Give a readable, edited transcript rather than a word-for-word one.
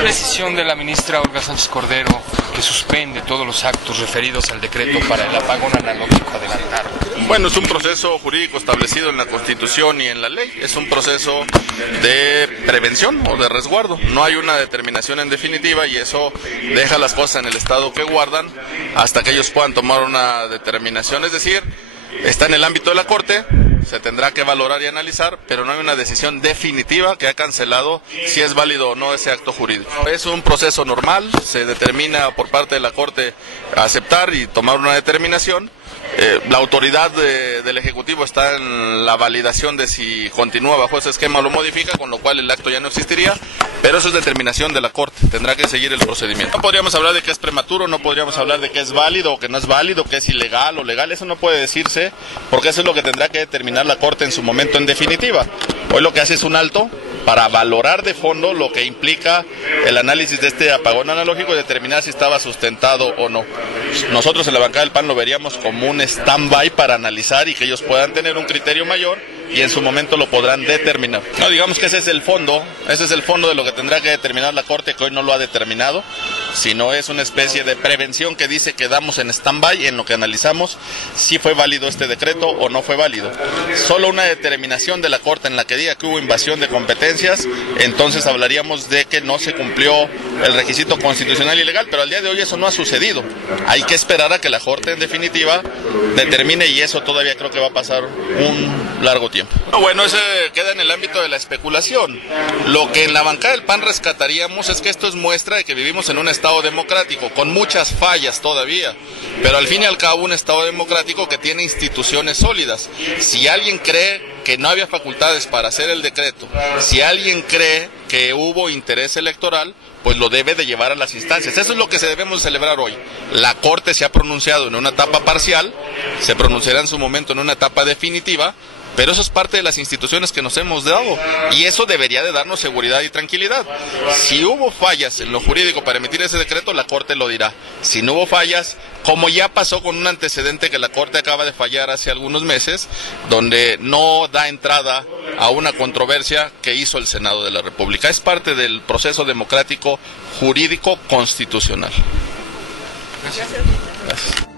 esta decisión de la ministra Olga Sánchez Cordero, que suspende todos los actos referidos al decreto para el apagón analógico adelantado? Bueno, es un proceso jurídico establecido en la Constitución y en la ley. Es un proceso de prevención o de resguardo. No hay una determinación en definitiva y eso deja las cosas en el estado que guardan hasta que ellos puedan tomar una determinación. Es decir, está en el ámbito de la Corte, se tendrá que valorar y analizar, pero no hay una decisión definitiva que ha cancelado si es válido o no ese acto jurídico. Es un proceso normal, se determina por parte de la Corte aceptar y tomar una determinación. La autoridad del Ejecutivo está en la validación de si continúa bajo ese esquema o lo modifica, con lo cual el acto ya no existiría, pero eso es determinación de la Corte, tendrá que seguir el procedimiento. No podríamos hablar de que es prematuro, no podríamos hablar de que es válido o que no es válido, que es ilegal o legal, eso no puede decirse, porque eso es lo que tendrá que determinar la Corte en su momento en definitiva. Hoy lo que hace es un alto para valorar de fondo lo que implica el análisis de este apagón analógico y determinar si estaba sustentado o no. Nosotros en la bancada del PAN lo veríamos como un stand-by para analizar y que ellos puedan tener un criterio mayor y en su momento lo podrán determinar. No, digamos que ese es el fondo de lo que tendrá que determinar la Corte, que hoy no lo ha determinado, sino es una especie de prevención que dice que damos en stand-by en lo que analizamos si fue válido este decreto o no fue válido. Solo una determinación de la Corte en la que diga que hubo invasión de competencias, entonces hablaríamos de que no se cumplió el requisito constitucional y legal, pero al día de hoy eso no ha sucedido. Hay que esperar a que la Corte en definitiva determine y eso todavía creo que va a pasar un largo tiempo. Bueno, ese queda en el ámbito de la especulación. Lo que en la bancada del PAN rescataríamos es que esto es muestra de que vivimos en un Estado democrático, con muchas fallas todavía, pero al fin y al cabo un Estado democrático que tiene instituciones sólidas. Si alguien cree que no había facultades para hacer el decreto, si alguien cree que hubo interés electoral, pues lo debe de llevar a las instancias. Eso es lo que debemos celebrar hoy. La Corte se ha pronunciado en una etapa parcial, se pronunciará en su momento en una etapa definitiva, pero eso es parte de las instituciones que nos hemos dado y eso debería de darnos seguridad y tranquilidad. Si hubo fallas en lo jurídico para emitir ese decreto, la Corte lo dirá. Si no hubo fallas, como ya pasó con un antecedente que la Corte acaba de fallar hace algunos meses, donde no da entrada a una controversia que hizo el Senado de la República. Es parte del proceso democrático jurídico constitucional. Gracias. Gracias.